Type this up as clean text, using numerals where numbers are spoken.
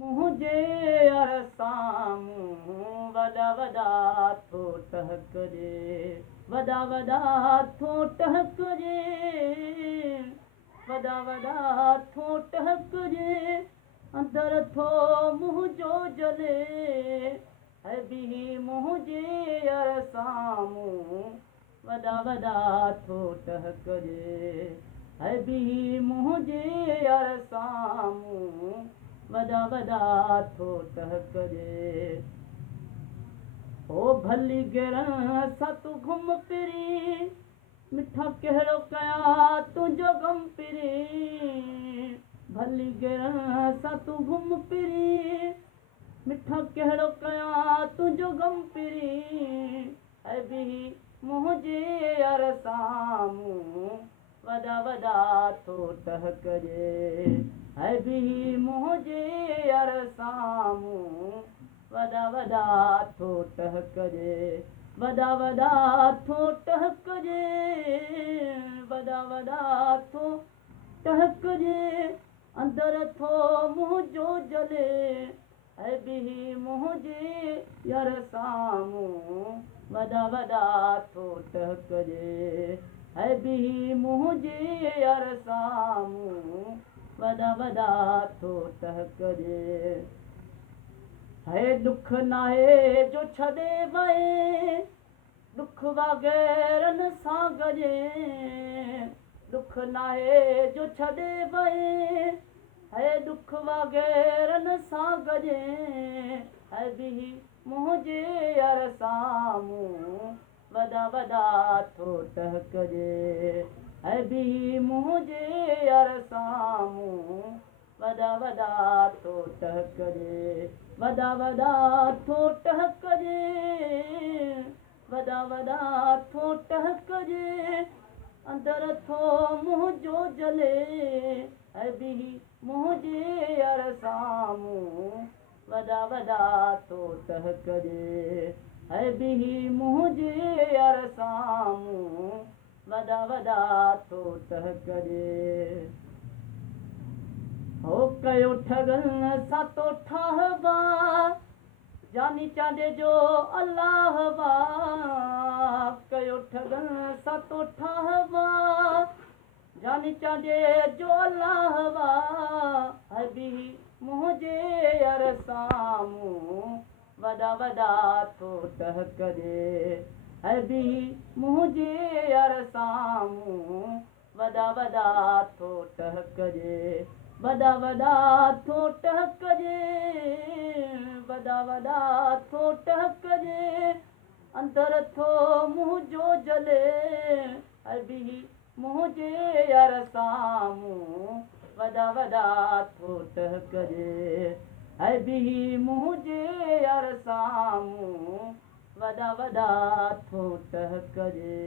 मुझे यार साम्हूं वॾा वॾा थो टहकजे, वॾा वॾा थो टहकजे, वॾा वॾा थो टहकजे, अंदर थो मुंहिंजो जले, है बि मुंहिंजे यार साम्हूं वॾा वॾा थो टहकजे, है बि मुंहिंजे यार साम्हूं वॾा वॾा थो टहकजे। ओ भली गिरण सां तूं घुम फिरी, मिठा कहिड़ो कयां तुंहिंजो गम पिरी, भली गिरण सां तूं घुम फिरी, मिठा कहिड़ो कयां तुंहिंजो गम पिरी, ऐं बि मुंहिंजे यार साम्हूं वॾा वॾा थो टहकजे, है बि मुंहिंजे यार साम्हूं वॾा वॾा थो टहकजे, वॾा वॾा थो टहकजे, वॾा वॾा थो टहकजे, अंदर थो मुंहिंजो जले, है बि मुंहिंजे यार साम्हूं वॾा वॾा थो टहकजे, है बि मुंहिंजे यार साम्हूं वॾा वॾा थो टहकजे। है दुख नाहे जो छॾे वए, दुख वग़ैरनि सां गॾे, दुख नाहे जो छॾे वए, है दुख वग़ैरनि सां गॾे, है बि मुंहिंजे यार साम्हूं वॾा वॾा थो टहकजे, है बि मुंहिंजे यार साम्हूं वॾा वॾा थो टहकजे, वॾा वॾा थो टहकजे, वॾा वॾा थो टहकजे, अंदर थो मुंहिंजो जले, है बि मुंहिंजे यार साम्हूं वॾा वॾा थो टहकजे, है बि मुंहिंजे यार साम्हूं वॾा वॾा थो टहकजे। हो कयो ठगनि सां तो ठाहबा, जानी चांदे जो अलाह बा, कयो ठगनि सां तो ठाहबा, जानी चांदे जो अलाह बा, है बि मुंहिंजे यार साम्हूं वॾा वॾा थो टहकजे, है बि मुंहिंजे यार साम्हूं वॾा वॾा थो टहकजे, वॾा वॾा थो टहकजे, वॾा वॾा थो टहकजे, अंदर थो मुंहिंजो जले, है बि मुंहिंजे यार साम्हूं वॾा वॾा थो टहकजे, है बि मुंहिंजे यार साम्हूं वॾा वॾा थो टहकजे।